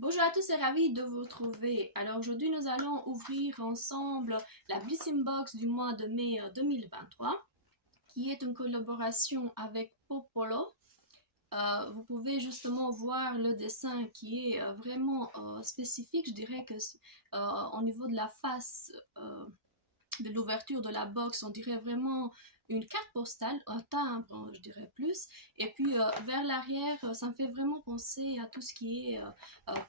Bonjour à tous et ravi de vous retrouver. Alors aujourd'hui nous allons ouvrir ensemble la Blissing Box du mois de mai 2023 qui est une collaboration avec Popolo. Vous pouvez justement voir le dessin qui est vraiment spécifique. Je dirais que au niveau de la face de l'ouverture de la box, on dirait vraiment une carte postale, un timbre, je dirais plus. Et puis vers l'arrière, ça me fait vraiment penser à tout ce qui est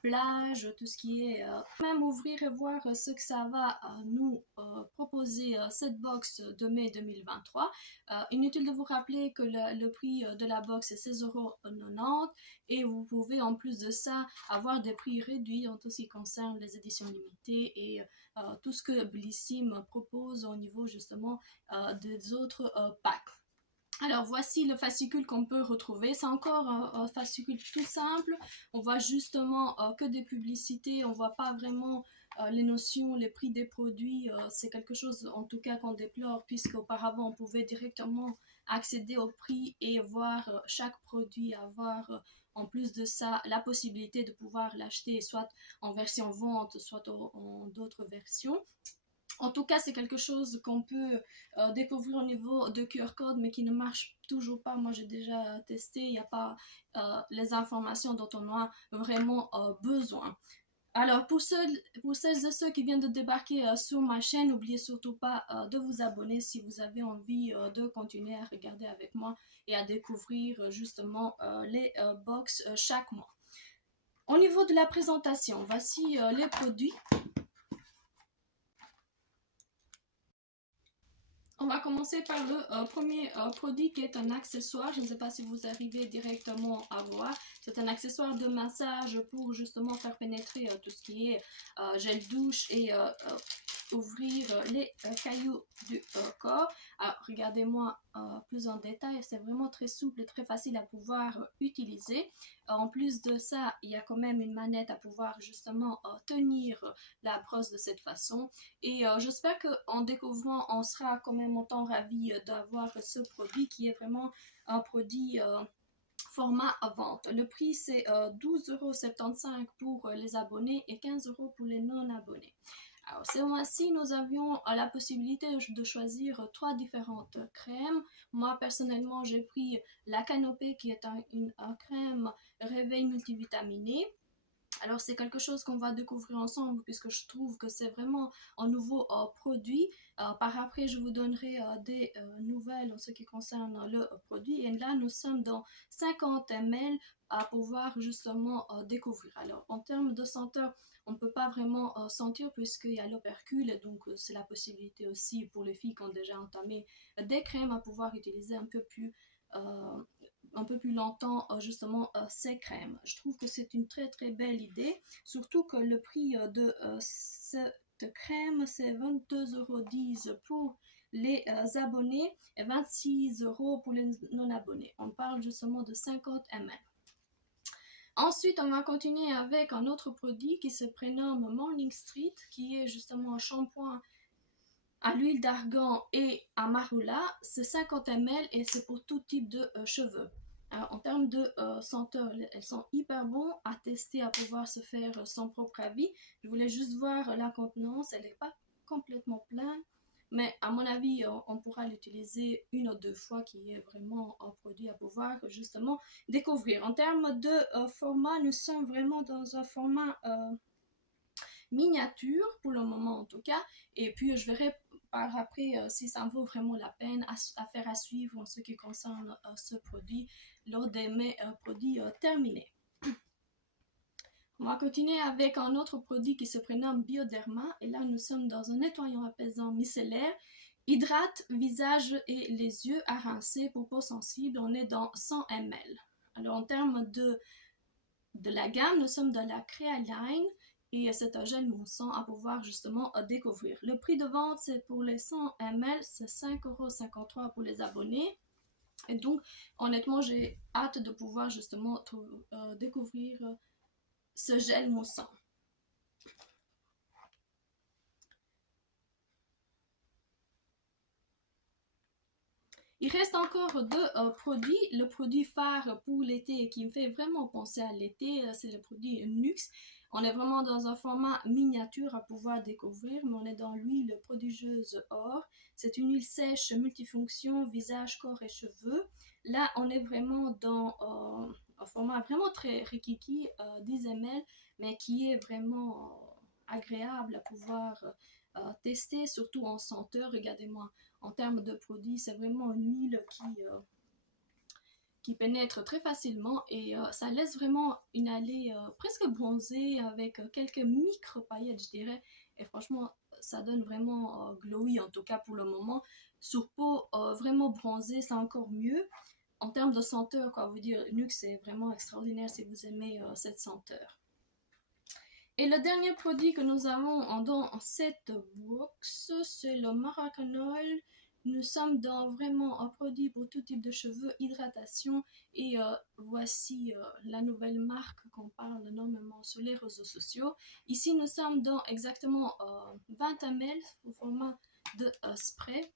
plage, tout ce qui est même ouvrir et voir ce que ça va nous proposer cette box de mai 2023. Inutile de vous rappeler que le prix de la box est 16,90 € et vous pouvez en plus de ça avoir des prix réduits en tout ce qui concerne les éditions limitées et tout ce que Blissim propose au niveau justement des autres packs. Alors voici le fascicule qu'on peut retrouver. C'est encore un fascicule tout simple. On voit justement que des publicités. On voit pas vraiment les notions, les prix des produits. C'est quelque chose en tout cas qu'on déplore puisque auparavant on pouvait directement accéder au prix et voir chaque produit, avoir en plus de ça la possibilité de pouvoir l'acheter soit en version vente, soit en d'autres versions. En tout cas, c'est quelque chose qu'on peut découvrir au niveau de QR code, mais qui ne marche toujours pas. Moi, j'ai déjà testé, il n'y a pas les informations dont on a vraiment besoin. Alors, pour celles et ceux qui viennent de débarquer sur ma chaîne, n'oubliez surtout pas de vous abonner si vous avez envie de continuer à regarder avec moi et à découvrir justement les box chaque mois. Au niveau de la présentation, voici les produits. On va commencer par le premier produit qui est un accessoire. Je ne sais pas si vous arrivez directement à voir. C'est un accessoire de massage pour justement faire pénétrer tout ce qui est gel douche et ouvrir les cailloux du corps. Alors, regardez-moi plus en détail, c'est vraiment très souple et très facile à pouvoir utiliser. En plus de ça, il y a quand même une manette à pouvoir justement tenir la brosse de cette façon. Et j'espère qu'en découvrant, on sera quand même autant ravis d'avoir ce produit qui est vraiment un produit format à vente. Le prix, c'est 12,75 € pour les abonnés et 15 € pour les non-abonnés. Alors, ce mois-ci, nous avions la possibilité de choisir 3 différentes crèmes. Moi, personnellement, j'ai pris la Canopée qui est une crème réveil multivitaminé. Alors c'est quelque chose qu'on va découvrir ensemble puisque je trouve que c'est vraiment un nouveau produit. Par après, je vous donnerai des nouvelles en ce qui concerne le produit. Et là, nous sommes dans 50 ml à pouvoir justement découvrir. Alors en termes de senteur, on ne peut pas vraiment sentir puisqu'il y a l'opercule. Donc c'est la possibilité aussi pour les filles qui ont déjà entamé des crèmes à pouvoir utiliser un peu plus longtemps justement ces crèmes. Je trouve que c'est une très très belle idée, surtout que le prix de cette crème c'est 22,10 € pour les abonnés et 26 € pour les non-abonnés. On parle justement de 50 ml. Ensuite, on va continuer avec un autre produit qui se prénomme Morning Street, qui est justement un shampoing à l'huile d'argan et à marula. C'est 50 ml et c'est pour tout type de cheveux. Alors, en termes de senteur, elles sont hyper bonnes à tester, à pouvoir se faire son propre avis. Je voulais juste voir la contenance, elle n'est pas complètement pleine, mais à mon avis, on pourra l'utiliser une ou deux fois, qui est vraiment un produit à pouvoir justement découvrir. En termes de format, nous sommes vraiment dans un format miniature pour le moment en tout cas, et puis je verrai par après si ça vaut vraiment la peine à faire à suivre en ce qui concerne ce produit lors de mes produits terminés. On va continuer avec un autre produit qui se prénomme Bioderma, et là nous sommes dans un nettoyant apaisant micellaire, hydrate visage et les yeux à rincer pour peau sensible. On est dans 100 ml. Alors en termes de la gamme, nous sommes dans la Crealine et c'est un gel moussant à pouvoir justement découvrir. Le prix de vente, c'est pour les 100 ml, c'est 5,53 € pour les abonnés. Et donc, honnêtement, j'ai hâte de pouvoir justement découvrir ce gel moussant. Il reste encore deux produits. Le produit phare pour l'été qui me fait vraiment penser à l'été, c'est le produit Nux. On est vraiment dans un format miniature à pouvoir découvrir, mais on est dans l'huile prodigieuse or. C'est une huile sèche multifonction, visage, corps et cheveux. Là, on est vraiment dans un format vraiment très rikiki, 10 ml, mais qui est vraiment agréable à pouvoir tester, surtout en senteur. Regardez-moi, en termes de produits, c'est vraiment une huile qui pénètre très facilement et ça laisse vraiment une allée presque bronzée avec quelques micro paillettes, je dirais. Et franchement, ça donne vraiment glowy, en tout cas pour le moment. Sur peau vraiment bronzée, c'est encore mieux. En termes de senteur, quoi, vous dire, Nuxe, c'est vraiment extraordinaire si vous aimez cette senteur. Et le dernier produit que nous avons dans cette box, c'est le Maracanol. Nous sommes dans vraiment un produit pour tout type de cheveux, hydratation. Et voici la nouvelle marque qu'on parle énormément sur les réseaux sociaux. Ici, nous sommes dans exactement 20 ml au format de spray.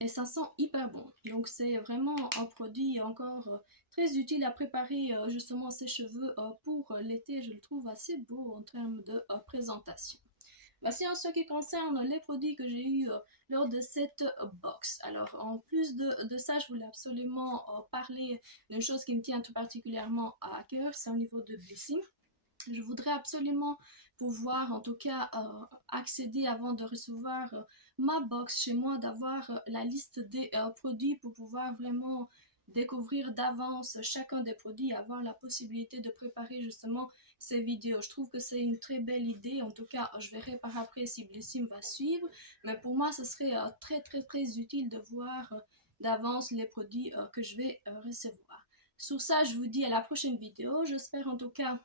Et ça sent hyper bon. Donc c'est vraiment un produit encore très utile à préparer justement ses cheveux pour l'été. Je le trouve assez beau en termes de présentation. Voici en ce qui concerne les produits que j'ai eu lors de cette box. Alors en plus de ça, je voulais absolument parler d'une chose qui me tient tout particulièrement à cœur, c'est au niveau de Blissing. Je voudrais absolument pouvoir en tout cas accéder avant de recevoir ma box chez moi, d'avoir la liste des produits pour pouvoir vraiment découvrir d'avance chacun des produits et avoir la possibilité de préparer justement ces vidéos. Je trouve que c'est une très belle idée. En tout cas, je verrai par après si Blissim va suivre. Mais pour moi, ce serait très utile de voir d'avance les produits que je vais recevoir. Sur ça, je vous dis à la prochaine vidéo. J'espère en tout cas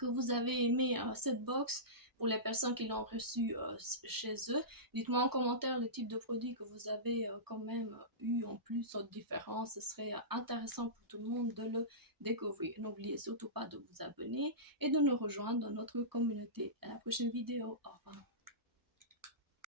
que vous avez aimé cette box. Pour les personnes qui l'ont reçue chez eux, dites-moi en commentaire le type de produit que vous avez quand même eu en plus, en différence. Ce serait intéressant pour tout le monde de le découvrir. N'oubliez surtout pas de vous abonner et de nous rejoindre dans notre communauté. À la prochaine vidéo. Au revoir.